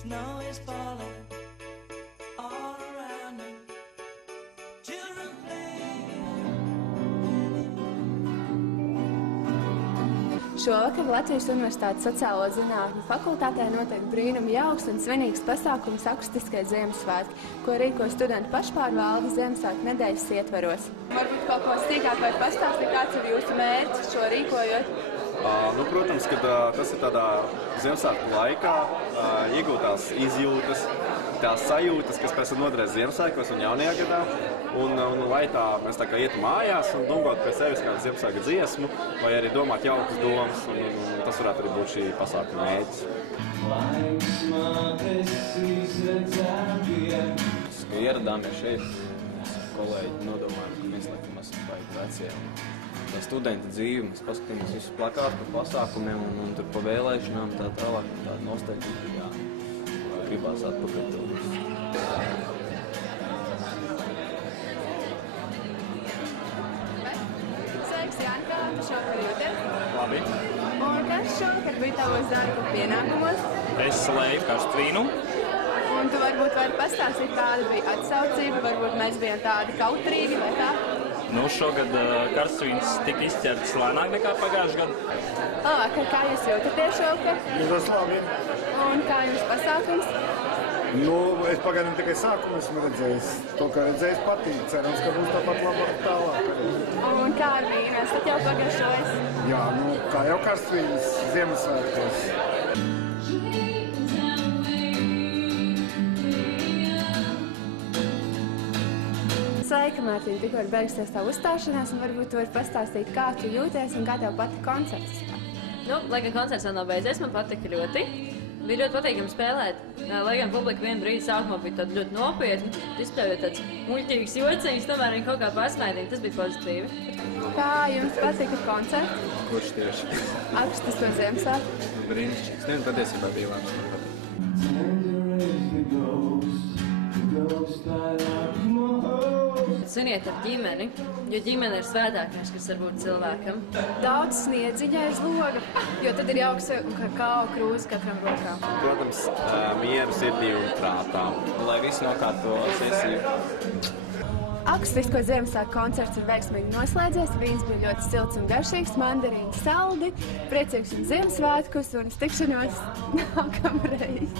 Snow is falling all around me. Children playing. Šovakar Latvijas Universitātes Sociālo zinātņu fakultātē notiek brīnuma jauks un svinīgs pasākums akustiskie Ziemassvētki, ko rīko studentu pašpārvalde Ziemassvētku nedēļas ietveros. Varbūt kaut ko stīkāk vai pastāstīt, kāds ir jūsu mērķis šo rīkojot? Protams, ka tas ir tādā Ziemassvētku laikā iegūtās izjūtas, tās sajūtas, kas pēc tam noderēs Ziemassvētkos un jaunajā gadā. Un lai tā mēs tā kā ietu mājās un domāt pie sevis kādu Ziemassvētku dziesmu, vai arī domāt jaukas domas, un tas varētu arī būt šī pasākuma mērķis. Ieradāmies šeit, kolēģi nodomājam, ka mēs laikam esam baigi vecie. Tā studenta dzīve, mēs paskatāmies visus plakātus par pasākumiem un tur pa vēlēšanām tā tālāk, tā nosteigti, jā, gribās atpakaļ to visu. Sveiks, Jāni, kā tu šovakar jūties? Labi. Un kas šovakar bija tavos darba pienākumos? Es slēju karstvīnu. Un tu varbūt vari pastāstīt, kāda bija atsaucība, varbūt mēs bijām tādi kautrīgi vai tā? Šogad karstvīns tika izķerts lēnāk nekā pagājušajā gadā. Labvakar, kā jūs jūtaties šovakar? Jūtos labi. Un kā jums pasākums? Es pagaidām tikai sākumu esmu redzējis. To, kā redzējis, patīk. Cerams, ka būs tāpat labāk tālāk. Un kā ar vīnu? Esat jau pagaršojis? Jā, kā jau karstvīns Ziemassvētkos. Sveika, Mārtiņ, tikko ir beigusies tavu uzstāšanās, un varbūt tu vari pastāstīt, kā tu jūties un kā tev patika koncerts. Lai gan koncerts vēl nav beidzies, man patika ļoti. Bija ļoti patīkami spēlēt. Lai gan publika vienu brīdi sākumā bija tāda ļoti nopietna, izspēlējot tāds muļķīgs jociņš, tomēr viņi kaut kā pasmaidīgi, tas bija pozitīvi. Kā jums patika koncerts? Kurš tieši? Akustisko Ziemassvētku? Brīnišķīgs. Patiesībā bija labs. Sviniet ar ģimeni, jo ģimene ir svētākais, kas var būt cilvēkam. Daudz sniedziņa aiz loga, jo tad ir jauks kakao krūze katram rokā. Protams, mieru sirdī un prātā. Lai visi nokārto sesiju. Akustisko Ziemassvētku koncerts ir veiksmīgi noslēdzies, vīns bija ļoti silts un garšīgs, mandarīni saldi, priecīgs un Ziemassvētkus un uz tikšanos nākamreiz.